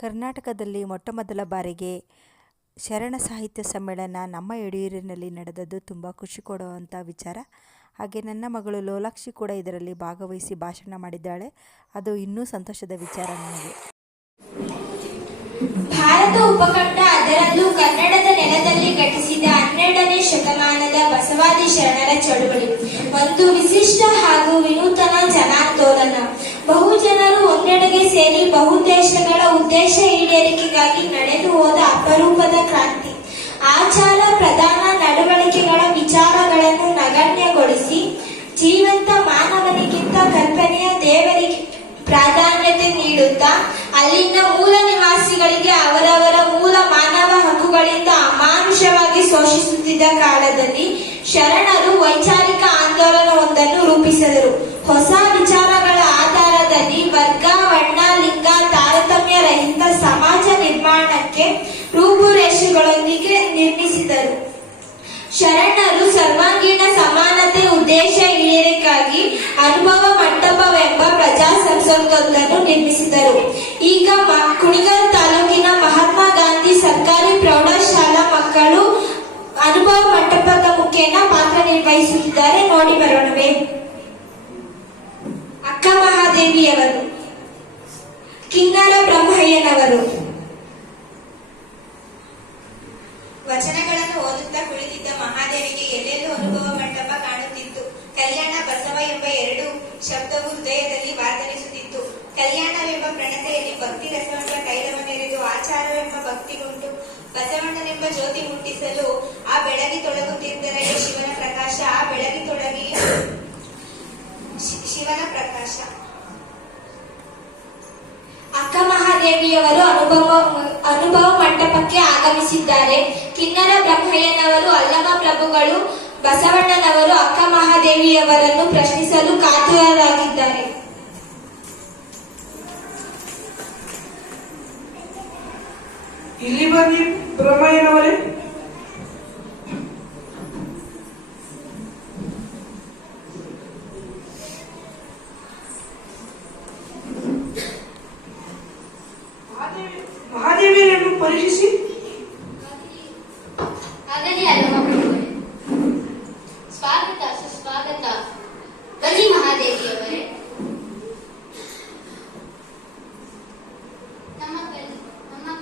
ಕರ್ನಾಟಕದಲ್ಲಿ ಮೊಟ್ಟಮೊದಲ ಬಾರಿಗೆ ಶರಣ ಸಾಹಿತ್ಯ ಸಮ್ಮೇಳನ ನಮ್ಮ ಯಡಿಯೂರಿನಲ್ಲಿ ನಡೆದದ್ದು ತುಂಬ ಖುಷಿ ಕೊಡುವಂಥ ವಿಚಾರ. ಹಾಗೆ ನನ್ನ ಮಗಳು ಲೋಲಾಕ್ಷಿ ಕೂಡ ಇದರಲ್ಲಿ ಭಾಗವಹಿಸಿ ಭಾಷಣ ಮಾಡಿದ್ದಾಳೆ. ಅದು ಇನ್ನೂ ಸಂತೋಷದ ವಿಚಾರ ನನಗೆ. ಭಾರತ ಉಪಖಂಡ, ಅದರಲ್ಲೂ ಕನ್ನಡದ ನೆಲದಲ್ಲಿ ಘಟಿಸಿದ 12ನೇ ಶತಮಾನದ ಬಸವಾದಿ ಶರಣರ ಚಳುವಳಿ ಒಂದು ವಿಶಿಷ್ಟ ಹಾಗೂ ವಿನೂತನ ಜನಾಂದೋಲನ. ಬಹುಜನರು ಒಂದೆಡೆಗೆ ಸೇರಿ ಬಹುದೇಶಗಳ ಉದ್ದೇಶ ಈಡೇರಿಕೆಗಾಗಿ ನಡೆದು ಹೋದ ಅಪರೂಪದ ಕ್ರಾಂತಿ. ಆಚಾರ ಪ್ರಧಾನ ನಡವಳಿಕೆಗಳ ವಿಚಾರಗಳನ್ನು ನಗಣ್ಯಗೊಳಿಸಿ ಜೀವಂತ ಮಾನವನಿಗಿಂತ ಕಲ್ಪನೆಯ ದೇವರಿಗೆ ಪ್ರಾಧಾನ್ಯತೆ ನೀಡುತ್ತಾ ಅಲ್ಲಿನ ಮೂಲ ನಿವಾಸಿಗಳಿಗೆ ಅವರವರ ಮೂಲ ಮಾನವ ಹಕ್ಕುಗಳಿಂದ ಅಮಾನುಷವಾಗಿ ಶೋಷಿಸುತ್ತಿದ್ದ ಕಾಲದಲ್ಲಿ ಶರಣರು ವೈಚಾರಿಕ ಆಂದೋಲನವೊಂದನ್ನು ರೂಪಿಸಿದರು. ಹೊಸ ವಿಚಾರಗಳ ಆಧಾರದಲ್ಲಿ ವರ್ಗ, ವರ್ಣ, ಲಿಂಗ ತಾರತಮ್ಯ ರಹಿತ ಸಮಾಜ ನಿರ್ಮಾಣಕ್ಕೆ ರೂಪುರೇಷೆಗಳೊಂದಿಗೆ ನಿರ್ಮಿಸಿದರು. ಶರಣರು ಸರ್ವಾಂಗೀಣ ಸಮಾನತೆ ಉದ್ದೇಶ ಈಡೇರಿಕೆಗಾಗಿ ಅನುಭವ ಮಂಟಪವೆಂಬ ಪ್ರಜಾ ಸಂಸ್ಥೆಯೊಂದನ್ನು ನಿರ್ಮಿಸಿದರು. ಈಗ ಕುಣಿಗಲ್ ತಾಲೂಕಿನ ಮಹಾತ್ಮ ಗಾಂಧಿ ಸರ್ಕಾರಿ ಪ್ರೌಢಶಾಲಾ ಮಕ್ಕಳು ಅನುಭವ ಮಂಟಪದ ಮುಖೇನ ಪಾತ್ರ ನಿರ್ವಹಿಸುತ್ತಿದ್ದಾರೆ. ನೋಡಿ ಬರೋಣವೇ. ಅಕ್ಕ ಮಹಾದೇವಿಯವರು, ಕಿನ್ನರ ಬ್ರಹ್ಮಯ್ಯನವರು. ವಚನಗಳನ್ನು ಓದುತ್ತಾ ಕುಳಿತಿದ್ದ ಮಹಾದೇವಿಗೆ ಎಲ್ಲೆಲ್ಲೂ ಅನುಭವ ಮಂಟಪ ಕಾಣುತ್ತಿತ್ತು. ಕಲ್ಯಾಣ, ಬಸವ ಎಂಬ ಎರಡು ಶಬ್ದವು ಹೃದಯದಲ್ಲಿ ವಾದನಿಸುತ್ತಿತ್ತು. ಕಲ್ಯಾಣವೆಂಬ ಪ್ರಣತೆಯಲ್ಲಿ ಭಕ್ತಿ ರಸವೆಂಬ ತೈಲವನ್ನೆರೆದು ಆಚಾರವೆಂಬ ಭಕ್ತಿಗುಂಟು ಬಸವಣ್ಣನೆಂಬ ಜ್ಯೋತಿ ಮುಟ್ಟಿಸಲು ಆ ಬೆಳಗಿ ತೊಡಗುತ್ತಿದ್ದರೆ ಶಿವನ ಪ್ರಕಾಶ, ಆ ಬೆಳಗಿ ತೊಡಗಿ ಶಿವನ ಪ್ರಕಾಶ. ಅಕ್ಕ ಮಹಾದೇವಿಯವರು ಅನುಭವ ಮಂಟಪಕ್ಕೆ ಆಗಮಿಸಿದ್ದಾರೆ. ಕಿನ್ನರ ಬ್ರಹ್ಮಯ್ಯನವರು, ಅಲ್ಲಮ ಪ್ರಭುಗಳು, ಬಸವಣ್ಣನವರು ಅಕ್ಕ ಮಹಾದೇವಿಯವರನ್ನು ಪ್ರಶ್ನಿಸಲು ಕಾತುರರಾಗಿದ್ದಾರೆ. ಇಲ್ಲಿ ಬನ್ನಿ ಬ್ರಹ್ಮಯ್ಯನವರೇ. ಮಹಾದೇವಿಯರನ್ನು ಪರೀಕ್ಷಿಸಿ. ಸ್ವಾಗತ, ಸುಸ್ವಾಗತ. ಬನ್ನಿ ಮಹಾದೇವಿಯವರೇ. ನಮ್ಮ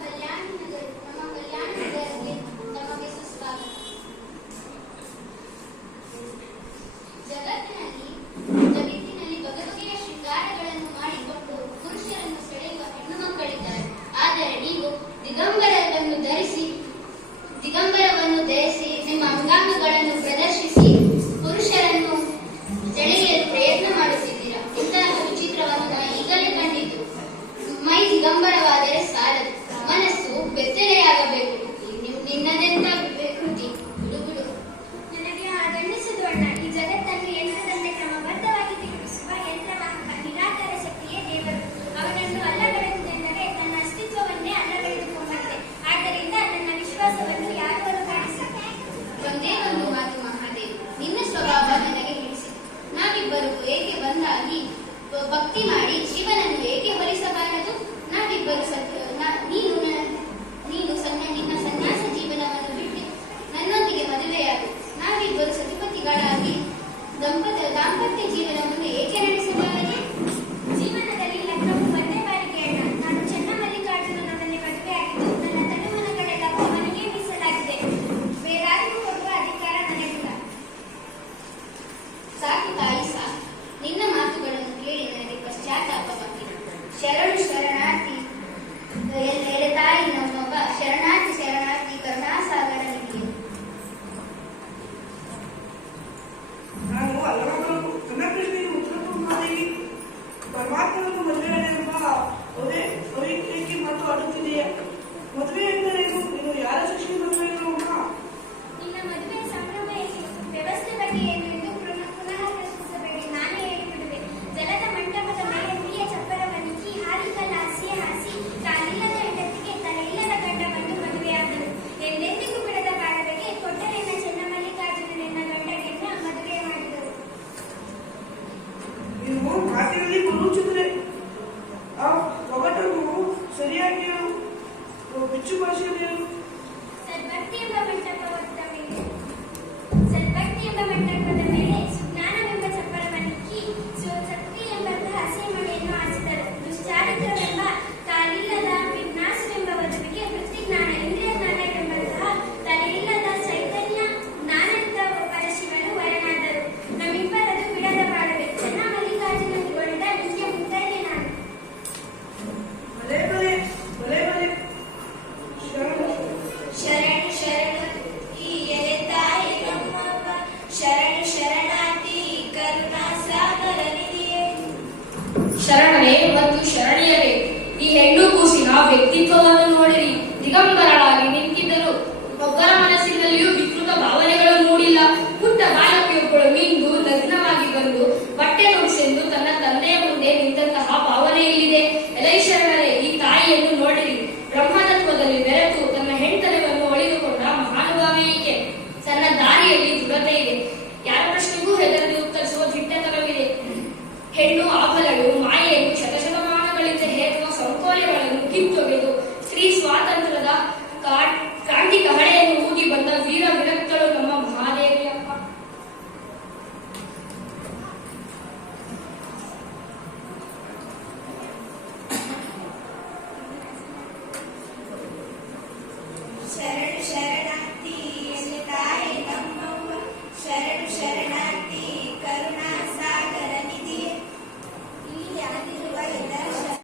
ಕಲ್ಯಾಣ ನಗರಕ್ಕೆ ನಮಗೆ ಸುಸ್ವಾಗತ. ಜಗತ್ತಿನಲ್ಲಿ ಬಗೆಬಗೆಯ ಶೃಂಗಾರಗಳನ್ನು ಮಾಡಿಕೊಂಡು ಪುರುಷರನ್ನು ಸೆಳೆಯುವ ಹೆಣ್ಣು ಮಕ್ಕಳಿದ್ದಾರೆ. ಆದರೆ ನೀವು ದಿಗಂಬರವನ್ನು ಧರಿಸಿ ನಿಮ್ಮ ಅಂಗಾಂಗಗಳನ್ನು ಪ್ರದರ್ಶಿಸಿ ಪುರುಷರನ್ನು ಸೆಳೆಯಲು ಪ್ರಯತ್ನ ಮಾಡುತ್ತಿದ್ದೀರಾ. ಇಂತಹ ವಿಚಿತ್ರವನ್ನು ನಾನು ಈಗಲೇ ಕಂಡಿದ್ದು. ಮೈ ದಿಗಂಬರವಾದರೆ ಸಾಲದು, ಮನಸ್ಸು ಬೆತ್ತಲೆಯಾಗಬೇಕು. ನಿನ್ನದೆಂತ ವಿಕೃತಿ ಗುಡುಗುಡು. ನನಗೆ ಹಾಗನ್ನಿಸದು ಅಣ್ಣ. ಈ ಜಗತ್ತನ್ನು ಯಂತ್ರದಂತೆ ಕ್ರಮಬದ್ಧವಾಗಿ ತಿರುಗಿಸುವ ಯಂತ್ರವಾಹಕ ನಿರಾಕಾರ ಶಕ್ತಿಯೇ ದೇವರು. ಅವನನ್ನು ಅಲ್ಲಗಳೆದುದೆಂದರೆ ತನ್ನ ಅಸ್ತಿತ್ವವನ್ನೇ ಅಲ್ಲಗಳೆದುಕೊಂಡಂತೆ. ಆದ್ದರಿಂದ ನನ್ನ ವಿಶ್ವಾಸವನ್ನು ಯಾರು ಕಾಣಿಸುತ್ತೆ. ಒಂದೇ ಒಂದು ಮಾತು ಮಹಾದೇವ್, ನಿನ್ನ ಸ್ವಭಾವ ನನಗೆ ಹಿಡಿಸಿತು. ನಾವಿಬ್ಬರು ಏಕೆ ಬಂದಾಗಿ ಭಕ್ತಿ ಮಾಡಿ ಶಿವನನ್ನು ಏಕೆ ಹೋಲಿಸಬಾರದು? ನಾವಿಬ್ಬರು ನಿನ್ನ ಸನ್ಯಾಸ ಜೀವನವನ್ನು ಬಿಟ್ಟು ನನ್ನೊಂದಿಗೆ ಮದುವೆಯಾಗು. ನಾವಿಬ್ಬರು ಸತಿಪತಿಗಳಾಗಿ ದಾಂಪತ್ಯ ಜೀವನವನ್ನು ಏಕೆ ನಡೆಸಬಾರದು? ಜೀವನದಲ್ಲಿ ಲಗ್ನವು ಒಂದೇ ಬಾರಿಗೆ ಅಣ್ಣ. ನಾನು ಚೆನ್ನಮಲ್ಲಿಕಾರ್ಜುನನೊಡನೆ ಮದುವೆಯಾಗಿದ್ದು ನನ್ನ ತನುಮನಗಳೆಲ್ಲ ಅವನಿಗೆ ಮೀಸಲಾಗಿದೆ. ಬೇರಾರಿಗೂ ಕೊಡುವ ಅಧಿಕಾರ ನನಗಿಲ್ಲ. ಸಾಕು ತಾಯಿ, ಸಾಕು. ನಿನ್ನ ಮಾತುಗಳನ್ನು ಕೇಳಿ ನನಗೆ ಪಶ್ಚಾತ್ತಾಪವಾಗಿದೆ. ಶರಣಾರ್ಥಿ ತಾಯಿ, ನಮ್ಮೊಬ್ಬ ಶರಣಾರ್ಥಿ ಕರುಣಾಸಾಗರ ನಿಧಿಯೇ. ನಾನು ಅಲ್ಲಮಗಳು. ನನ್ನ ಪ್ರಶ್ನೆಗೆ ಉತ್ತರ ಮಹಾದೇವಿ. ಪರಮಾತ್ಮನನ್ನು ಮದುವೆಯಾಗಿರುವ ಏಕೆ ಮಾತು ಆಡುತ್ತಿದೆಯಾ? ಮದುವೆ ಎಂದರೇನು? ನೀನು ಯಾರ ಶಿಕ್ಷೆ ಮದುವೆಯನ್ನು? ನಿನ್ನ ಮದುವೆಯ ಸಂಭ್ರಮ ಏನು? ವ್ಯವಸ್ಥೆ ಬಗ್ಗೆ ಏನು ಎಂದು ಪುನಃ ಪ್ರಶ್ನಿಸಬೇಡಿ. ನಾನೇ ಹೇಳಿಬಿಡುವೆ. ಜಲದ ಮಂಟಪದ ಮೇಲೆ ಹುಲಿಯ ಚಪ್ಪರವನ್ನಿಕ್ಕಿ ಹಾಲಿಕಲ್ಲ ಹಾಸಿ ಕಾಲಿಲ್ಲದ ಹೆಂಡತಿಗೆ ತಲೆಯಿಲ್ಲದ ಗಂಡವನ್ನು ಮದುವೆಯಾದರು. ಎಂದೆಂದಿಗೂ ಬಿಡದ ಬಾಳವೆಗೆ ಕೊಟ್ಟರೆನ್ನ ಚೆನ್ನಮಲ್ಲಿಕಾರ್ಜುನನೆನ್ನ ಗಂಡಗೆನ್ನ ಮದುವೆ ಮಾಡಿದರು. ನೀವು ಮಾತಿನಲ್ಲಿ ಬರುತ್ತಿದ್ರೆ ಆ ಒಗಟನ್ನು ಸರಿಯಾಗಿ ಫ್ರೆಂಚ್ ಭಾಷೆಯಲ್ಲಿ ಏನು? ಸದ್ಭಕ್ತಿ ಎಂಬ ಮಂಟಪದ ಮೇಲೆ ಸುಜ್ಞಾನವೆಂಬ ಚಪ್ಪರವನ್ನಿಕ್ಕಿ ಸತ್ಕ್ರಿಯೆ ಎಂಬಂತಹ ಹಸೆ ಮಳೆಯನ್ನು ಹಾಸಿದರು. ದುಶ್ಚಾರಿತ್ರವೆಂಬ ಕಾಲಿಲ್ಲದ ವಿಜ್ಞಾಸವೆಂಬ ವಧುವಿಗೆ ವೃತ್ತಿಜ್ಞಾನ ಇಂದ್ರಿಯ ಜ್ಞಾನವೆಂಬಂತಹ ತಲೆಯಿಲ್ಲದ ಚೈತನ್ಯ ಜ್ಞಾನಂತ ಪರಶಿವನು ವರನಾದರು. ನಮ್ಮಿಬ್ಬರದು ಬಿಡದ ಬಾಳುವೆ. ಚೆನ್ನ ಮಲ್ಲಿಕಾರ್ಜುನನಿಗೊಳ್ಳ ನಿತ್ಯ ಮುತ್ತೈದೆ ನಾನು. ಭಲೆ ಭಲೆ ಭಲೆ ಭಲೆ. ಶರಣು ಶರಣು ಶರಣು ಈ ಎಲೆ ತಾಯಿ ನಮ್ಮವ್ವ, ಶರಣು ಶರಣಾರ್ಥಿ ಕರುಣಾ ಸಾಗರ ನಿಧಿಯೇ. ಶರಣರೇ ಮತ್ತು ಶರಣಿಯರೇ, ಈ ಹೆಣ್ಣು ಕೂಸಿನ ವ್ಯಕ್ತಿತ್ವವನ್ನು ನೋಡಿರಿ. ದಿಗಂಬರಳಾಗಿ ನಿಂತಿದ್ದರು. ಒಬ್ಬರ ಮನಸ್ಸಿನಲ್ಲಿಯೂ ವಿಕೃತ ಭಾವನೆಗಳು ಮೂಡಿಲ್ಲ. ಪುಟ್ಟ ಬಾಲ